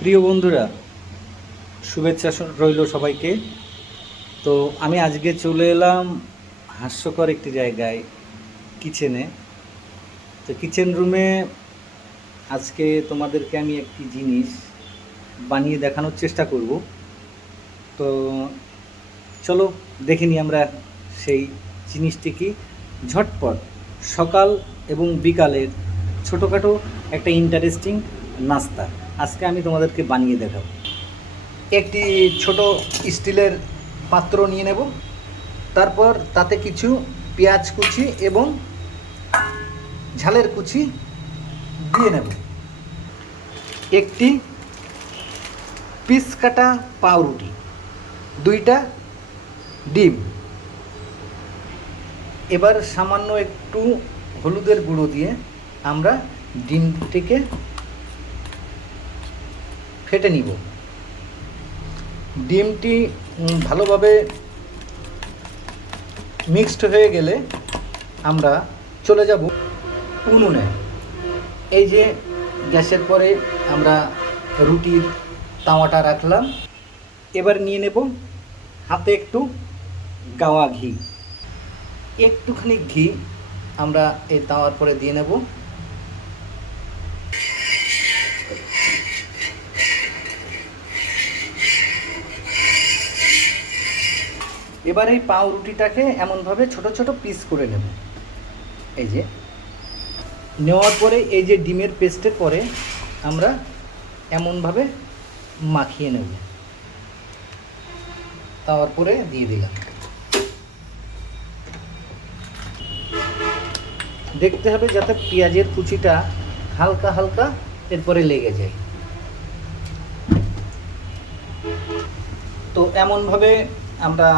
প্রিয় বন্ধুরা, শুভেচ্ছা রইল সবাইকে। তো আমি আজকে চলে এলাম হাস্যকর একটি জায়গায়, কিচেনে। তো কিচেন রুমে আজকে তোমাদেরকে আমি একটি জিনিস বানিয়ে দেখানোর চেষ্টা করব। তো চলো দেখে নিই আমরা সেই জিনিসটি কি। ঝটপট সকাল এবং বিকালের ছোটোখাটো একটা ইন্টারেস্টিং নাস্তা আজকে আমি তোমাদেরকে বানিয়ে দেখাবো। একটি ছোট স্টিলের পাত্র নিয়ে নেব, তারপর তাতে কিছু পেঁয়াজ কুচি এবং ঝালের কুচি দিয়ে নেব, একটি পিস কাটা পাউরুটি, দুইটা ডিম। এবার সামান্য একটু হলুদের গুঁড়ো দিয়ে আমরা ডিমটিকে ফেটে নিব। ডিমটি ভালোভাবে মিক্সড হয়ে গেলে আমরা চলে যাব উনুনে। এই যে গ্যাসের পরে আমরা রুটির তাওয়াটা রাখলাম। এবার নিয়ে নেব হাতে একটু গাওয়া ঘি, একটুখানি ঘি আমরা এই তাওয়ার পরে দিয়ে নেব। এবার এই পাউরুটিটাকে এমনভাবে ছোট ছোট পিস করে নেব। এই যে নেওয়ার পরে এই যে ডিমের পেস্টের পরে আমরা এমনভাবে মাখিয়ে নেব, তাওয়ার পরে দিয়ে দিলাম। দেখতে হবে যাতে পেঁয়াজের কুচিটা হালকা হালকা এরপরে লেগে যায়। তো এমনভাবে আমরা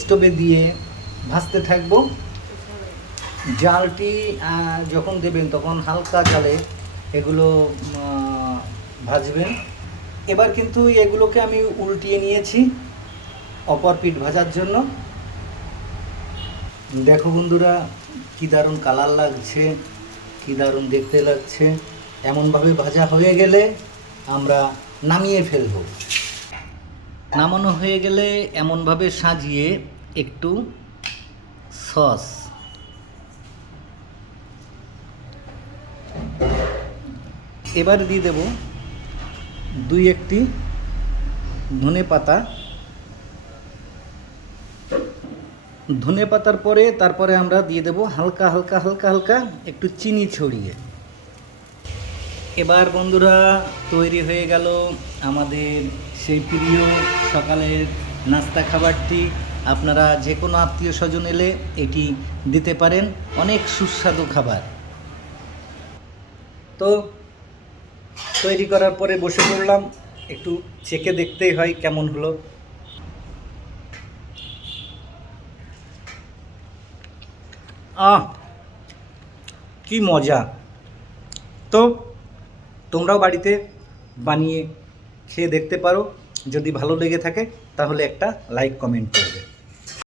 স্টোভে দিয়ে ভাজতে থাকবো। জালটি যখন দেবেন তখন হালকা জালে এগুলো ভাজবেন। এবার কিন্তু এগুলোকে আমি উল্টিয়ে নিয়েছি অপর পিঠ ভাজার জন্য। দেখো বন্ধুরা, কী দারুণ কালার লাগছে, কী দারুণ দেখতে লাগছে। এমনভাবে ভাজা হয়ে গেলে আমরা নামিয়ে ফেলব। নামানো হয়ে গেলে এমনভাবে সাজিয়ে একটু সস, এবার দিয়ে দেব দুই একটি ধনে পাতা। ধনে পাতার পরে তারপরে আমরা দিয়ে দেব হালকা হালকা হালকা হালকা একটু চিনি ছড়িয়ে। এবার বন্ধুরা তৈরি হয়ে গেল আমাদের সেই প্রিয় সকালের নাস্তা খাবারটি। আপনারা যে কোনো আত্মীয় স্বজন এলে এটি দিতে পারেন, অনেক সুস্বাদু খাবার। তো তৈরি করার পরে বসে পড়লাম, একটু চেখে দেখতেই হয় কেমন হলো। কি মজা! তো তোমরাও বাড়িতে বানিয়ে খেয়ে দেখতে পারো। যদি ভালো লেগে থাকে তাহলে একটা লাইক কমেন্ট করবে।